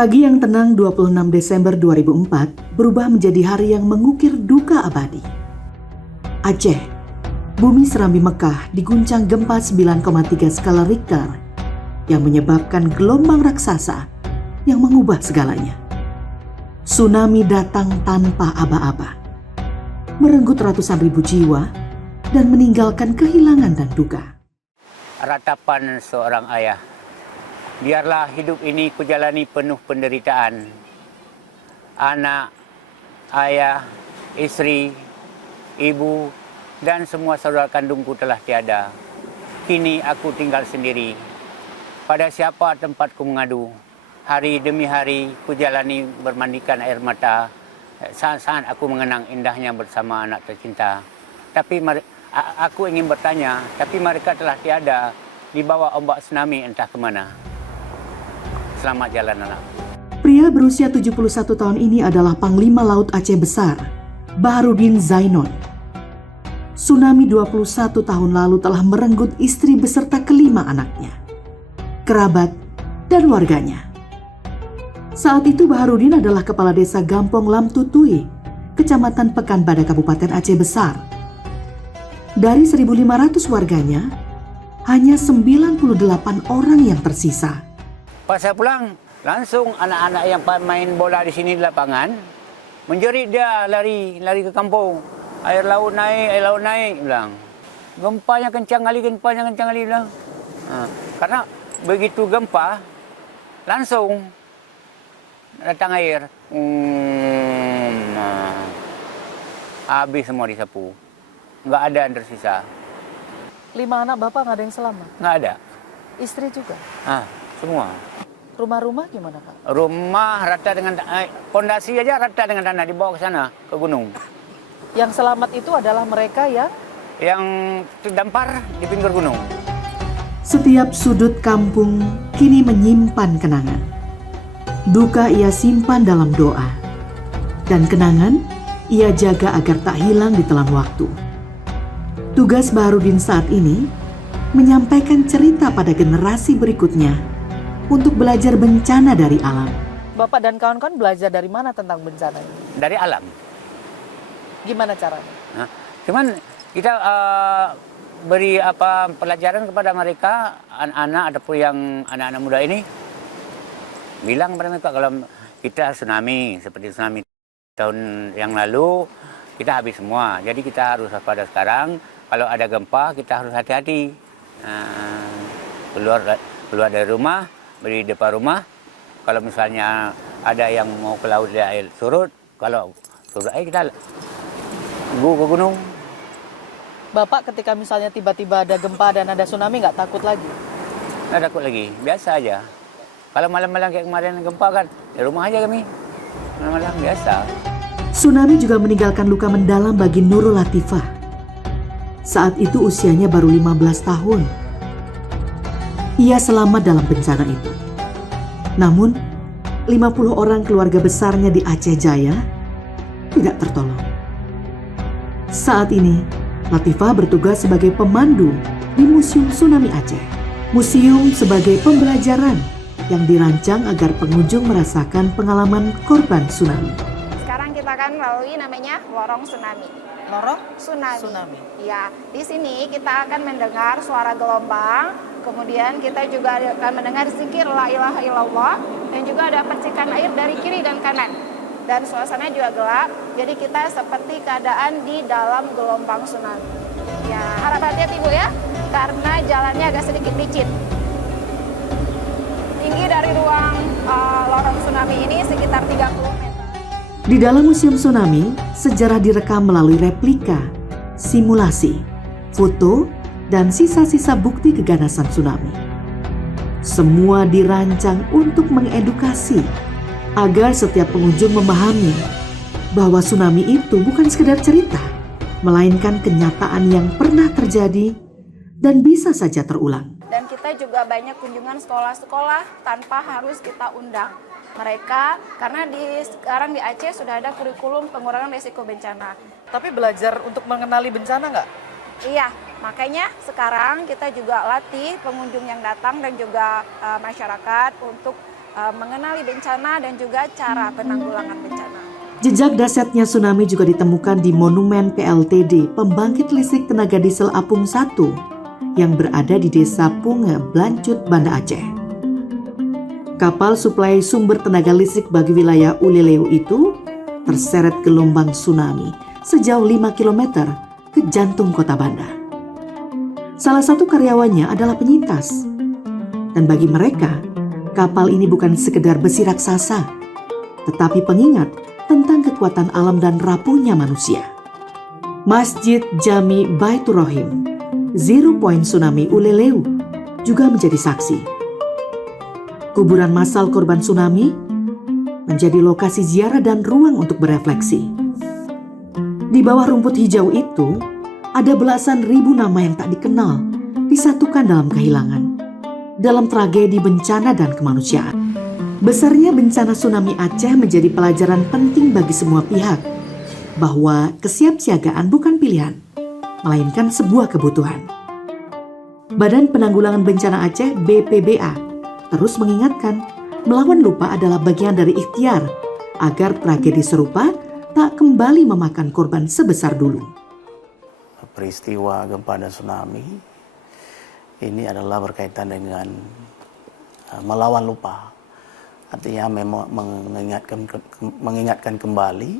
Pagi yang tenang 26 Desember 2004 berubah menjadi hari yang mengukir duka abadi. Aceh, bumi serambi Mekah diguncang gempa 9,3 skala Richter yang menyebabkan gelombang raksasa yang mengubah segalanya. Tsunami datang tanpa aba-aba, merenggut ratusan ribu jiwa dan meninggalkan kehilangan dan duka. Ratapan seorang ayah. Biarlah hidup ini kujalani penuh penderitaan. Anak, ayah, istri, ibu, dan semua saudara kandungku telah tiada. Kini aku tinggal sendiri. Pada siapa tempatku mengadu? Hari demi hari kujalani bermandikan air mata. Saat-saat aku mengenang indahnya bersama anak tercinta. Tapi aku ingin bertanya, tapi mereka telah tiada di bawah ombak tsunami entah kemana. Selamat jalan anak. Pria berusia 71 tahun ini adalah Panglima Laut Aceh Besar, Baharudin Zainon. Tsunami 21 tahun lalu telah merenggut istri beserta kelima anaknya, kerabat, dan warganya. Saat itu Baharudin adalah kepala desa Gampong Lam Tutui, Kecamatan Pekanbadak, Kabupaten Aceh Besar. Dari 1.500 warganya, hanya 98 orang yang tersisa. Pas saya pulang, langsung anak-anak yang main bola di sini di lapangan, menjerit dia lari ke kampung. Air laut naik, bilang. Gempanya kencang kali, bilang. Karena begitu gempa, langsung datang air. Habis semua disapu. Nggak ada yang tersisa. 5 anak Bapak nggak ada yang selamat? Nggak ada. Istri juga? Semua. Rumah-rumah gimana Pak? Rumah rata dengan fondasi aja rata dengan tanah, dibawa ke sana ke gunung. Yang selamat itu adalah mereka yang terdampar di pinggir gunung. Setiap sudut kampung kini menyimpan kenangan. Duka ia simpan dalam doa, dan kenangan ia jaga agar tak hilang di telan waktu. Tugas Baharudin saat ini menyampaikan cerita pada generasi berikutnya untuk belajar bencana dari alam. Bapak dan kawan-kawan belajar dari mana tentang bencana ini? Dari alam. Gimana caranya? Cuman kita beri pelajaran kepada mereka, anak-anak ataupun yang anak-anak muda ini, bilang kepada mereka kalau kita tsunami, seperti tsunami tahun yang lalu, kita habis semua. Jadi kita harus waspada sekarang. Kalau ada gempa, kita harus hati-hati. Keluar dari rumah, beri depan rumah. Kalau misalnya ada yang mau ke laut, dia air surut. Kalau surut air, kita ke gunung. Bapak ketika misalnya tiba-tiba ada gempa dan ada tsunami nggak takut lagi? Nggak takut lagi, biasa aja. Kalau malam-malam kayak kemarin gempa kan, di rumah aja kami. Malam-malam biasa. Tsunami juga meninggalkan luka mendalam bagi Nurul Latifah. Saat itu usianya baru 15 tahun. Ia selamat dalam bencana itu. Namun, 50 orang keluarga besarnya di Aceh Jaya tidak tertolong. Saat ini, Latifah bertugas sebagai pemandu di Museum Tsunami Aceh. Museum sebagai pembelajaran yang dirancang agar pengunjung merasakan pengalaman korban tsunami. Sekarang kita akan melalui namanya lorong tsunami. Lorong? Tsunami. Ya, di sini kita akan mendengar suara gelombang, kemudian kita juga akan mendengar zikir la ilaha illallah, dan juga ada percikan air dari kiri dan kanan. Dan suasana juga gelap, jadi kita seperti keadaan di dalam gelombang tsunami. Ya, harap hati-hati Bu ya, karena jalannya agak sedikit licin. Tinggi dari ruang lorong tsunami ini sekitar 30 meter. Di dalam Museum Tsunami, sejarah direkam melalui replika, simulasi, foto, dan sisa-sisa bukti keganasan tsunami. Semua dirancang untuk mengedukasi agar setiap pengunjung memahami bahwa tsunami itu bukan sekedar cerita, melainkan kenyataan yang pernah terjadi dan bisa saja terulang. Dan kita juga banyak kunjungan sekolah-sekolah tanpa harus kita undang mereka, karena sekarang di Aceh sudah ada kurikulum pengurangan risiko bencana. Tapi belajar untuk mengenali bencana nggak? Iya, makanya sekarang kita juga latih pengunjung yang datang dan juga masyarakat untuk mengenali bencana dan juga cara penanggulangan bencana. Jejak dahsyatnya tsunami juga ditemukan di Monumen PLTD Pembangkit Listrik Tenaga Diesel Apung 1 yang berada di Desa Punge, Blancut, Banda Aceh. Kapal suplai sumber tenaga listrik bagi wilayah Uleleu itu terseret gelombang tsunami sejauh 5 km ke jantung kota Banda. Salah satu karyawannya adalah penyintas. Dan bagi mereka, kapal ini bukan sekedar besi raksasa, tetapi pengingat tentang kekuatan alam dan rapuhnya manusia. Masjid Jami Baitur Rahim, Zero Point Tsunami Uleleu, juga menjadi saksi. Kuburan massal korban tsunami menjadi lokasi ziarah dan ruang untuk berefleksi. Di bawah rumput hijau itu, ada belasan ribu nama yang tak dikenal, disatukan dalam kehilangan, dalam tragedi bencana dan kemanusiaan. Besarnya bencana tsunami Aceh menjadi pelajaran penting bagi semua pihak, bahwa kesiapsiagaan bukan pilihan, melainkan sebuah kebutuhan. Badan Penanggulangan Bencana Aceh (BPBA) terus mengingatkan, melawan lupa adalah bagian dari ikhtiar agar tragedi serupa tak kembali memakan korban sebesar dulu. Peristiwa gempa dan tsunami ini adalah berkaitan dengan melawan lupa. Artinya memang mengingatkan kembali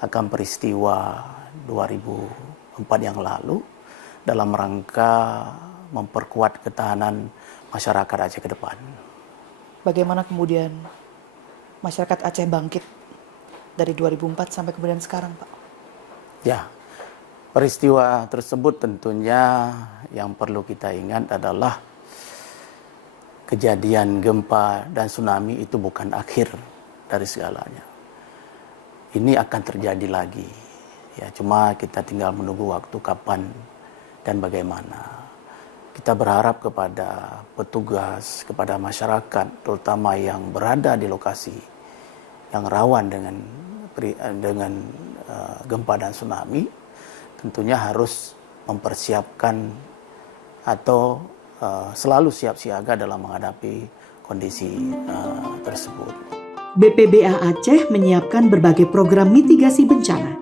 akan peristiwa 2004 yang lalu dalam rangka memperkuat ketahanan masyarakat Aceh ke depan. Bagaimana kemudian masyarakat Aceh bangkit dari 2004 sampai kemudian sekarang, Pak? Ya, peristiwa tersebut tentunya yang perlu kita ingat adalah kejadian gempa dan tsunami itu bukan akhir dari segalanya. Ini akan terjadi lagi. Ya, cuma kita tinggal menunggu waktu kapan dan bagaimana. Kita berharap kepada petugas, kepada masyarakat, terutama yang berada di lokasi yang rawan dengan gempa dan tsunami, tentunya harus mempersiapkan atau selalu siap siaga dalam menghadapi kondisi tersebut. BPBA Aceh menyiapkan berbagai program mitigasi bencana.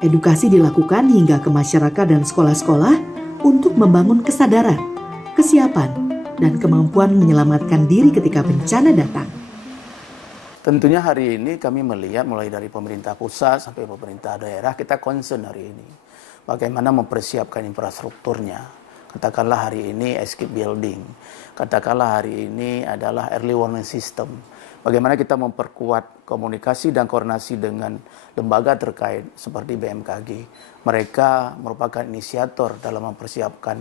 Edukasi dilakukan hingga ke masyarakat dan sekolah-sekolah untuk membangun kesadaran, kesiapan, dan kemampuan menyelamatkan diri ketika bencana datang. Tentunya hari ini kami melihat mulai dari pemerintah pusat sampai pemerintah daerah, kita concern hari ini bagaimana mempersiapkan infrastrukturnya. Katakanlah hari ini escape building, katakanlah hari ini adalah early warning system. Bagaimana kita memperkuat komunikasi dan koordinasi dengan lembaga terkait seperti BMKG. Mereka merupakan inisiator dalam mempersiapkan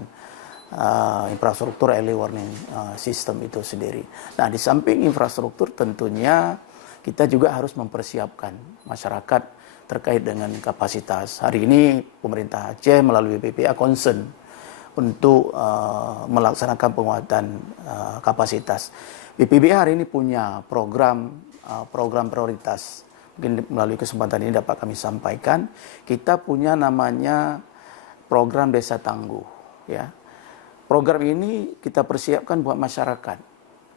infrastruktur early warning system itu sendiri. Nah, di samping infrastruktur tentunya kita juga harus mempersiapkan masyarakat terkait dengan kapasitas. Hari ini pemerintah Aceh melalui BPBA concern untuk melaksanakan penguatan kapasitas. BPBA hari ini punya program prioritas. Mungkin melalui kesempatan ini dapat kami sampaikan. Kita punya namanya program Desa Tangguh. Ya. Program ini kita persiapkan buat masyarakat.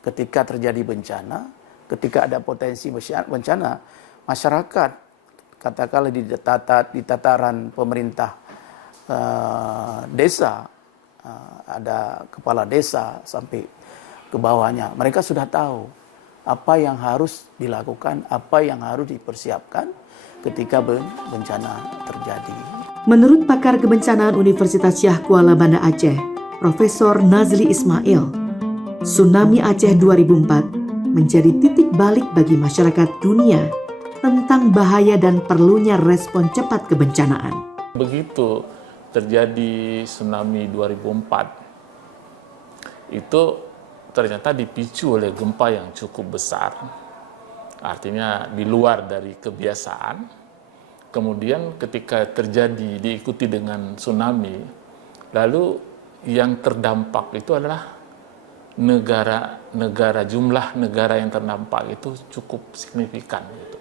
Ketika terjadi bencana, ketika ada potensi bencana, masyarakat katakanlah di tataran pemerintah desa, ada kepala desa sampai ke bawahnya. Mereka sudah tahu apa yang harus dilakukan, apa yang harus dipersiapkan ketika bencana terjadi. Menurut pakar kebencanaan Universitas Syah Kuala Banda Aceh, Profesor Nazli Ismail, tsunami Aceh 2004 menjadi titik balik bagi masyarakat dunia tentang bahaya dan perlunya respon cepat kebencanaan. Begitu terjadi tsunami 2004, itu ternyata dipicu oleh gempa yang cukup besar, artinya di luar dari kebiasaan. Kemudian ketika terjadi diikuti dengan tsunami, lalu yang terdampak itu adalah jumlah negara yang terdampak itu cukup signifikan, gitu.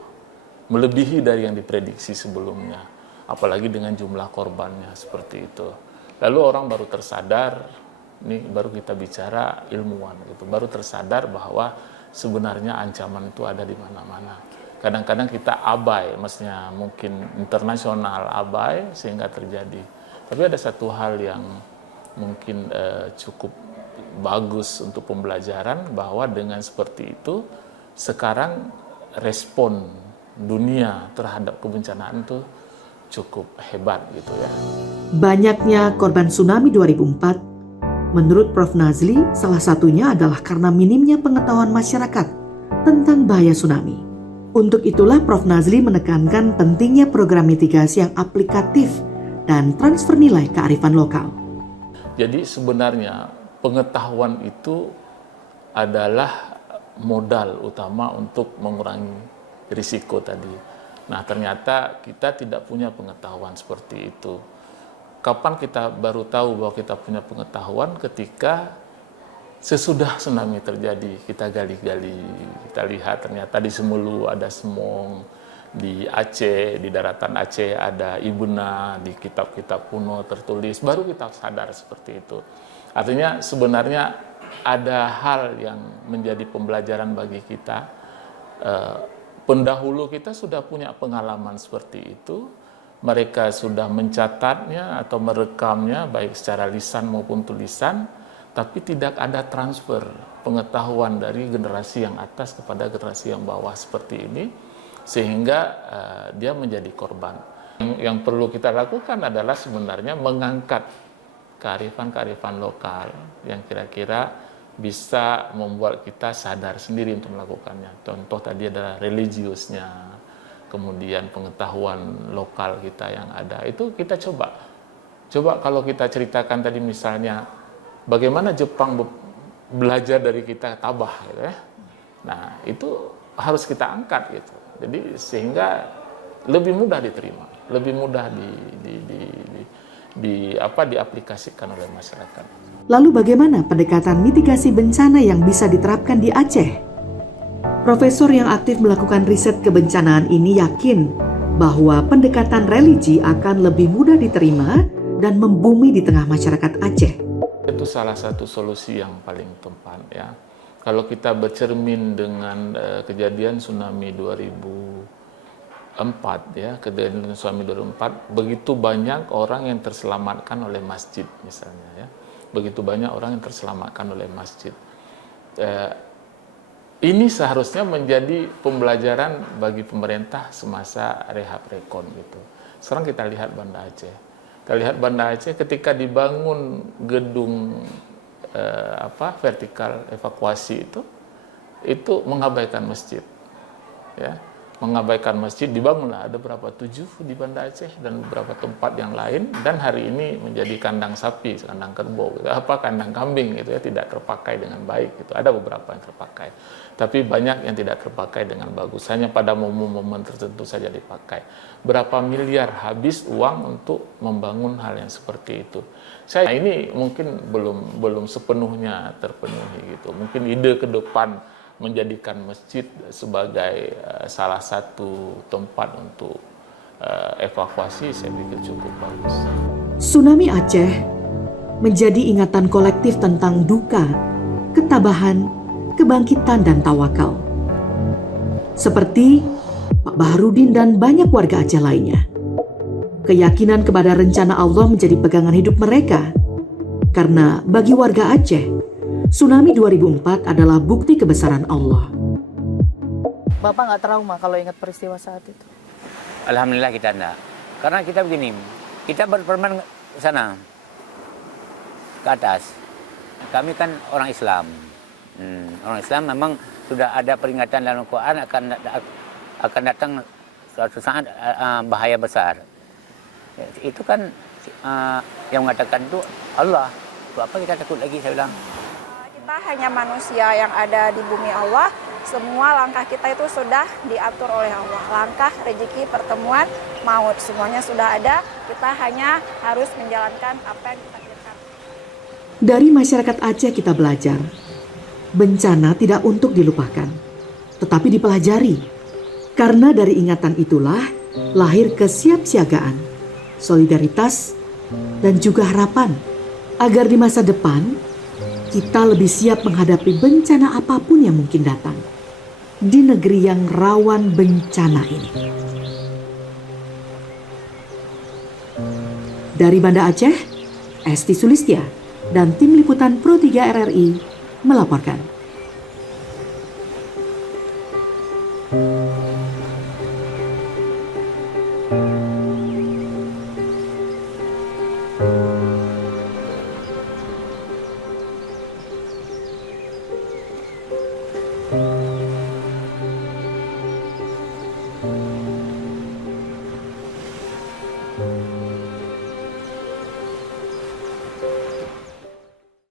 Melebihi dari yang diprediksi sebelumnya, apalagi dengan jumlah korbannya seperti itu. Lalu orang baru tersadar, ini baru kita bicara ilmuwan gitu, baru tersadar bahwa sebenarnya ancaman itu ada di mana-mana. Kadang-kadang kita abai, maksudnya mungkin internasional abai sehingga terjadi. Tapi ada satu hal yang mungkin cukup bagus untuk pembelajaran, bahwa dengan seperti itu sekarang respon dunia terhadap kebencanaan itu cukup hebat gitu ya. Banyaknya korban tsunami 2004, menurut Prof. Nazli, salah satunya adalah karena minimnya pengetahuan masyarakat tentang bahaya tsunami. Untuk itulah Prof. Nazli menekankan pentingnya program mitigasi yang aplikatif dan transfer nilai kearifan lokal. Jadi sebenarnya pengetahuan itu adalah modal utama untuk mengurangi risiko tadi. Nah, ternyata kita tidak punya pengetahuan seperti itu. Kapan kita baru tahu bahwa kita punya pengetahuan? Ketika sesudah tsunami terjadi, kita gali-gali, kita lihat ternyata di Semulu ada semong, di Aceh, di daratan Aceh ada Ibuna, di kitab-kitab kuno tertulis, baru kita sadar seperti itu. Artinya sebenarnya ada hal yang menjadi pembelajaran bagi kita. Pendahulu kita sudah punya pengalaman seperti itu, mereka sudah mencatatnya atau merekamnya baik secara lisan maupun tulisan, tapi tidak ada transfer pengetahuan dari generasi yang atas kepada generasi yang bawah seperti ini, sehingga dia menjadi korban. Yang perlu kita lakukan adalah sebenarnya mengangkat kearifan-kearifan lokal yang kira-kira bisa membuat kita sadar sendiri untuk melakukannya. Contoh tadi adalah religiusnya, kemudian pengetahuan lokal kita yang ada. Itu kita coba kalau kita ceritakan tadi misalnya, bagaimana Jepang belajar dari kita tabah gitu ya. Nah, itu harus kita angkat gitu. Jadi sehingga lebih mudah diterima, lebih mudah diaplikasikan oleh masyarakat. Lalu bagaimana pendekatan mitigasi bencana yang bisa diterapkan di Aceh? Profesor yang aktif melakukan riset kebencanaan ini yakin bahwa pendekatan religi akan lebih mudah diterima dan membumi di tengah masyarakat Aceh. Itu salah satu solusi yang paling tepat ya. Kalau kita bercermin dengan kejadian tsunami 2004 ya, kejadian tsunami 2004, begitu banyak orang yang terselamatkan oleh masjid misalnya ya. Begitu banyak orang yang terselamatkan oleh masjid. Ini seharusnya menjadi pembelajaran bagi pemerintah semasa rehab rekon gitu. Sekarang kita lihat Banda Aceh. Kita lihat Banda Aceh ketika dibangun gedung vertikal evakuasi itu mengabaikan masjid. Ya. Mengabaikan masjid, dibangunlah ada berapa 7 di Banda Aceh dan beberapa tempat yang lain, dan hari ini menjadi kandang sapi, kandang kerbau, kandang kambing itu ya, tidak terpakai dengan baik gitu. Ada beberapa yang terpakai, tapi banyak yang tidak terpakai dengan bagus, hanya pada momen-momen tertentu saja dipakai. Berapa miliar habis uang untuk membangun hal yang seperti itu. Ini mungkin belum sepenuhnya terpenuhi gitu. Mungkin ide ke depan menjadikan masjid sebagai salah satu tempat untuk evakuasi, saya pikir cukup bagus. Tsunami Aceh menjadi ingatan kolektif tentang duka, ketabahan, kebangkitan, dan tawakal. Seperti Pak Baharudin dan banyak warga Aceh lainnya. Keyakinan kepada rencana Allah menjadi pegangan hidup mereka. Karena bagi warga Aceh, tsunami 2004 adalah bukti kebesaran Allah. Bapak nggak trauma kalau ingat peristiwa saat itu? Alhamdulillah kita enggak. Karena kita begini, kita berperman ke sana, ke atas. Kami kan orang Islam. Orang Islam memang sudah ada peringatan dalam Al-Quran akan datang suatu saat bahaya besar. Itu kan yang mengatakan itu Allah. Itu apa kita takut lagi, saya bilang. Kita hanya manusia yang ada di bumi Allah. Semua langkah kita itu sudah diatur oleh Allah. Langkah, rezeki, pertemuan, maut, semuanya sudah ada. Kita hanya harus menjalankan apa yang kita inginkan. Dari masyarakat Aceh kita belajar, bencana tidak untuk dilupakan, tetapi dipelajari. Karena dari ingatan itulah lahir kesiapsiagaan, solidaritas, dan juga harapan agar di masa depan kita lebih siap menghadapi bencana apapun yang mungkin datang di negeri yang rawan bencana ini. Dari Banda Aceh, Esti Sulistia dan tim liputan Pro 3 RRI melaporkan.